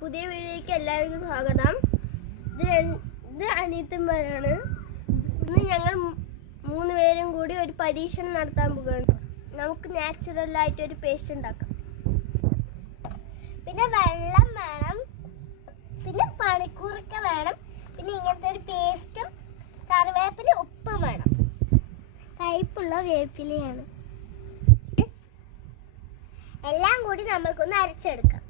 പുതിയ വീഡിയോയ്ക്ക് എല്ലാവർക്കും സ്വാഗതം. ഇത് അനിയത്തിമാരാണ്. ഇന്ന് ഞങ്ങൾ 3 പേരും കൂടി ഒരു പരീക്ഷണം നടത്താൻ പോകുകയാണ്. നമുക്ക് നാച്ചുറലായിട്ട് ഒരു പേസ്റ്റ് ഉണ്ടാക്കാം. പിന്നെ വെള്ളം വേണം, പിന്നെ പനിക്കൂർക്ക വേണം, പിന്നെ ഇങ്ങനത്തെ ഒരു പേസ്റ്റും കറിവേപ്പില ഉപ്പും വേണം. കയ്പുള്ള വേപ്പിലയാണ്. എല്ലാം കൂടി നമ്മൾക്കൊന്ന് അരച്ചെടുക്കാം.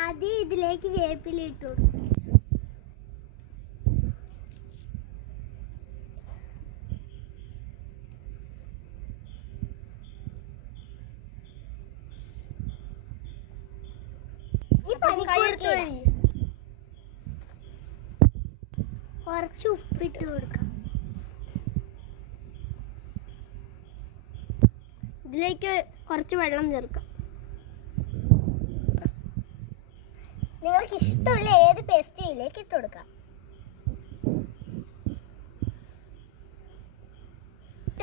ആദ്യം ഇതിലേക്ക് വേപ്പില ഇട്ട് കൊടുക്കും. കുറച്ച് ഉപ്പിട്ട് കൊടുക്കാം. ഇതിലേക്ക് കുറച്ച് വെള്ളം ചേർക്കാം. നിങ്ങൾക്ക് ഇഷ്ടമുള്ള ഏത് പേസ്റ്റ് ഇതിലേക്ക് ഇട്ട് കൊടുക്കാം.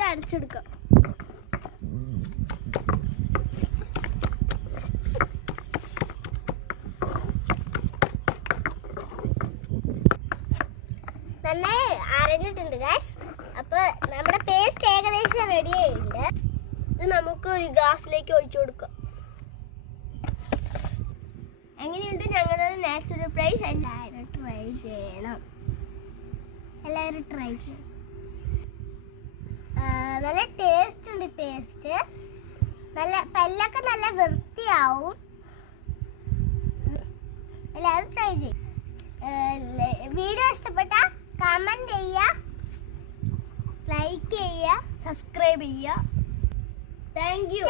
അരച്ചെടുക്കാം. നന്നായി അരഞ്ഞിട്ടുണ്ട് ഗൈസ്. അപ്പോൾ നമ്മുടെ പേസ്റ്റ് ഏകദേശം റെഡി ആയിട്ടുണ്ട്. ഇത് നമുക്ക് ഒരു ഗ്ലാസ്സിലേക്ക് ഒഴിച്ചു കൊടുക്കാം. എങ്ങനെയുണ്ട് ഞങ്ങളുടെ നാച്ചുറൽ പ്രൈസ്? എല്ലാവരും ട്രൈ ചെയ്യണം. നല്ല ടേസ്റ്റ് ഉണ്ട് പേസ്റ്റ്. നല്ല പല്ലൊക്കെ നല്ല വൃത്തിയാവും. എല്ലാവരും ട്രൈ ചെയ്യും. വീഡിയോ ഇഷ്ടപ്പെട്ടാൽ കമൻറ്റ് ചെയ്യുക, ലൈക്ക് ചെയ്യുക, സബ്സ്ക്രൈബ് ചെയ്യുക. Thank you.